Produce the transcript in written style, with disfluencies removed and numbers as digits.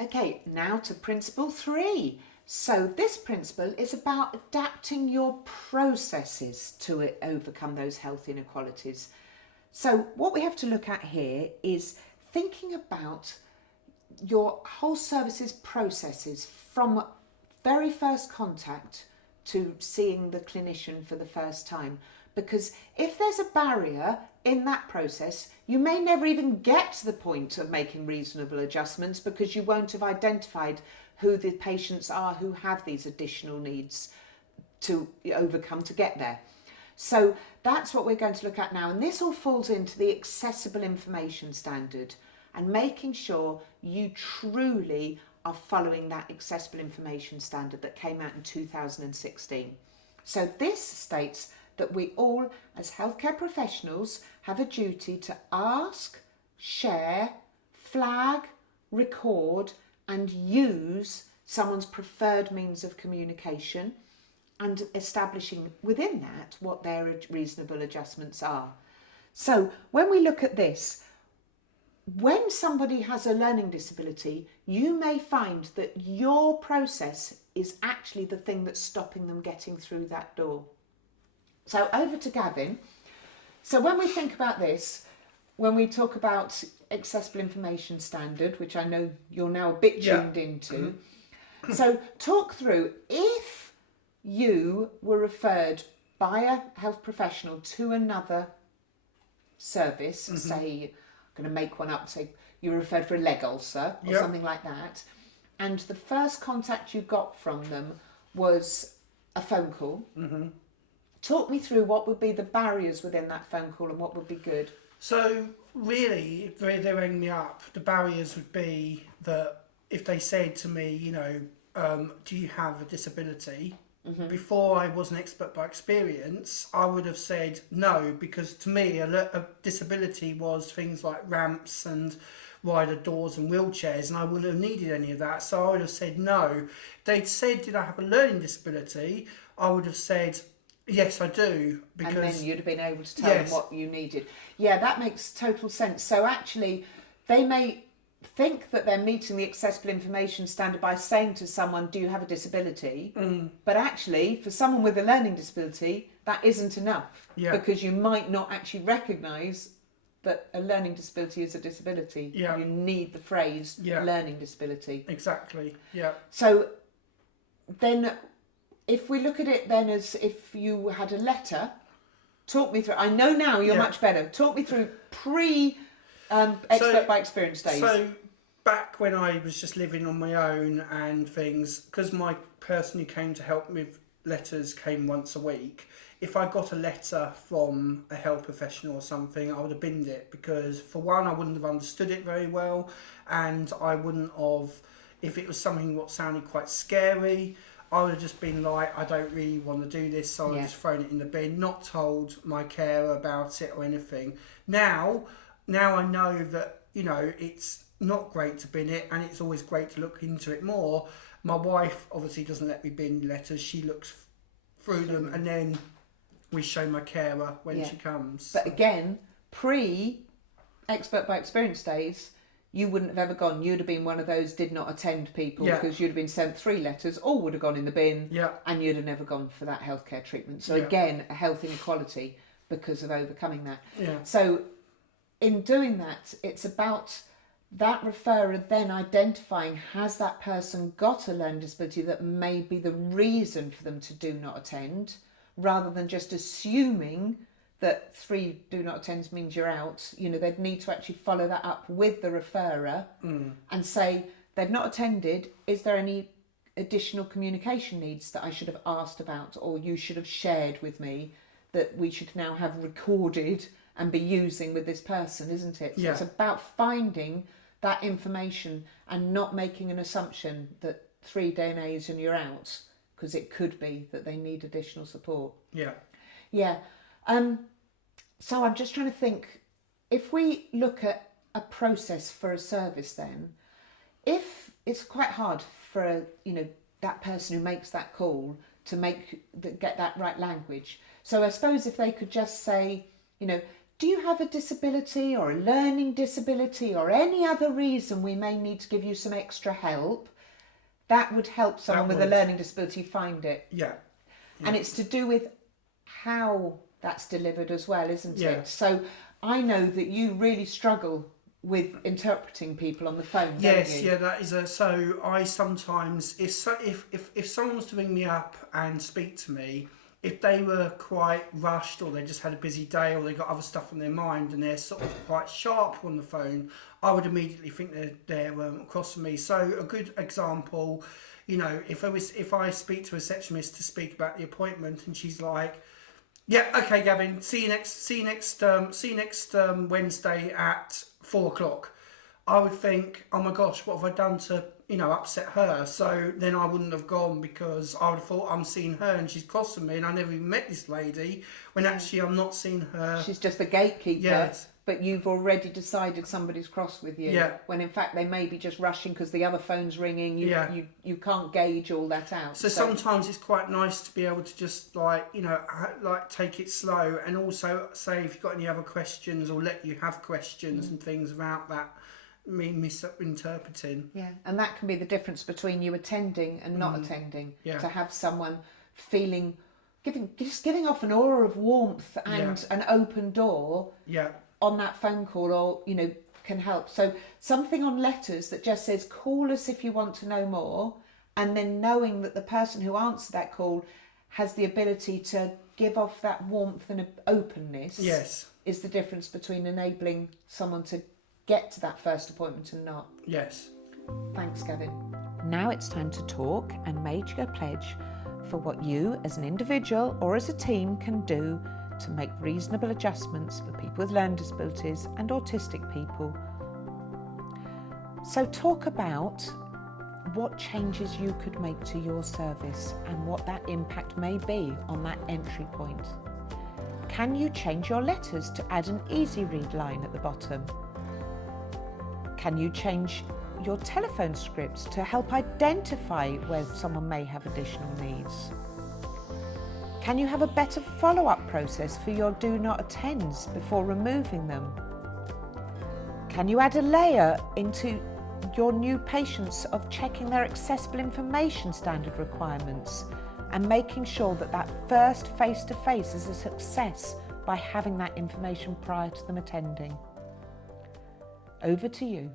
Okay, now to principle 3. So this principle is about adapting your processes to overcome those health inequalities. So what we have to look at here is thinking about your whole services processes from very first contact to seeing the clinician for the first time. Because if there's a barrier in that process, you may never even get to the point of making reasonable adjustments because you won't have identified who the patients are who have these additional needs to overcome to get there. So that's what we're going to look at now. And this all falls into the accessible information standard and making sure you truly are following that accessible information standard that came out in 2016. So this states that we all, as healthcare professionals, have a duty to ask, share, flag, record, and use someone's preferred means of communication and establishing within that what their reasonable adjustments are. So when we look at this, when somebody has a learning disability, you may find that your process is actually the thing that's stopping them getting through that door. So over to Gavin. So when we think about this, when we talk about accessible information standard, which I know you're now a bit tuned into, so talk through, if you were referred by a health professional to another service, say, I'm going to make one up, say you were referred for a leg ulcer or something like that, and the first contact you got from them was a phone call. Talk me through what would be the barriers within that phone call and what would be good. So really, if they rang me up, the barriers would be that if they said to me, you know, do you have a disability? Before I was an expert by experience, I would have said no, because to me a disability was things like ramps and rider doors and wheelchairs, and I wouldn't have needed any of that, so I would have said no. They'd said, did I have a learning disability? I would have said, yes, I do. Because, and then you'd have been able to tell them what you needed. Yeah, that makes total sense. So actually, they may think that they're meeting the accessible information standard by saying to someone, do you have a disability? But actually, for someone with a learning disability, that isn't enough. Because you might not actually recognise that a learning disability is a disability. You need the phrase learning disability. Exactly, So then, if we look at it then as if you had a letter, talk me through, I know now you're much better, talk me through expert by experience days. So back when I was just living on my own and things, because my person who came to help me with letters came once a week, if I got a letter from a health professional or something, I would have binned it, because for one, I wouldn't have understood it very well, and I wouldn't have, if it was something what sounded quite scary, I would have just been like, I don't really want to do this, so I would have just thrown it in the bin, not told my carer about it or anything. Now I know that, you know, it's not great to bin it, and it's always great to look into it more. My wife obviously doesn't let me bin letters, she looks through them, and then we show my carer when she comes. But again, expert by experience days, you wouldn't have ever gone. You'd have been one of those did not attend people, because you'd have been sent 3 letters, all would have gone in the bin, and you'd have never gone for that healthcare treatment. So again, a health inequality because of overcoming that. So in doing that, it's about that referrer then identifying, has that person got a learning disability that may be the reason for them to do not attend, rather than just assuming that 3 do not attend means you're out. You know, they'd need to actually follow that up with the referrer and say, they've not attended, is there any additional communication needs that I should have asked about, or you should have shared with me, that we should now have recorded and be using with this person, isn't it? So it's about finding that information and not making an assumption that 3 days and you're out, because it could be that they need additional support. So I'm just trying to think, if we look at a process for a service then, if it's quite hard for that person who makes that call to get that right language. So I suppose if they could just say, do you have a disability or a learning disability or any other reason we may need to give you some extra help? That would help someone with a learning disability find it. Yeah. And it's to do with how that's delivered as well, isn't Yeah. it? So I know that you really struggle with interpreting people on the phone, don't Yes, you? yeah, that is a. So I sometimes, if someone was to ring me up and speak to me, if they were quite rushed or they just had a busy day or they got other stuff on their mind and they're sort of quite sharp on the phone, I would immediately think they're across from me. So a good example, you know, if I speak to a receptionist to speak about the appointment and she's like, yeah, okay, Gavin, see you next Wednesday at 4:00. I would think, oh my gosh, what have I done to, you know, upset her? So then I wouldn't have gone, because I would have thought I'm seeing her and she's crossing me and I never even met this lady, when actually I'm not seeing her. She's just the gatekeeper. Yes. But you've already decided somebody's cross with you. Yeah. When in fact they may be just rushing because the other phone's ringing. You can't gauge all that out. So sometimes it's quite nice to be able to just take it slow, and also say if you've got any other questions, or let you have questions and things about that misinterpreting. Yeah, and that can be the difference between you attending and not attending. Yeah. To have someone giving off an aura of warmth and an open door. Yeah. On that phone call, or can help. So something on letters that just says call us if you want to know more, and then knowing that the person who answered that call has the ability to give off that warmth and openness. Yes. Is the difference between enabling someone to get to that first appointment and not. Yes. Thanks, Gavin. Now it's time to talk and make a pledge for what you as an individual or as a team can do to make reasonable adjustments for people with learning disabilities and autistic people. So talk about what changes you could make to your service and what that impact may be on that entry point. Can you change your letters to add an easy read line at the bottom? Can you change your telephone scripts to help identify where someone may have additional needs? Can you have a better follow-up process for your do not attends before removing them? Can you add a layer into your new patients of checking their accessible information standard requirements and making sure that that first face-to-face is a success by having that information prior to them attending? Over to you.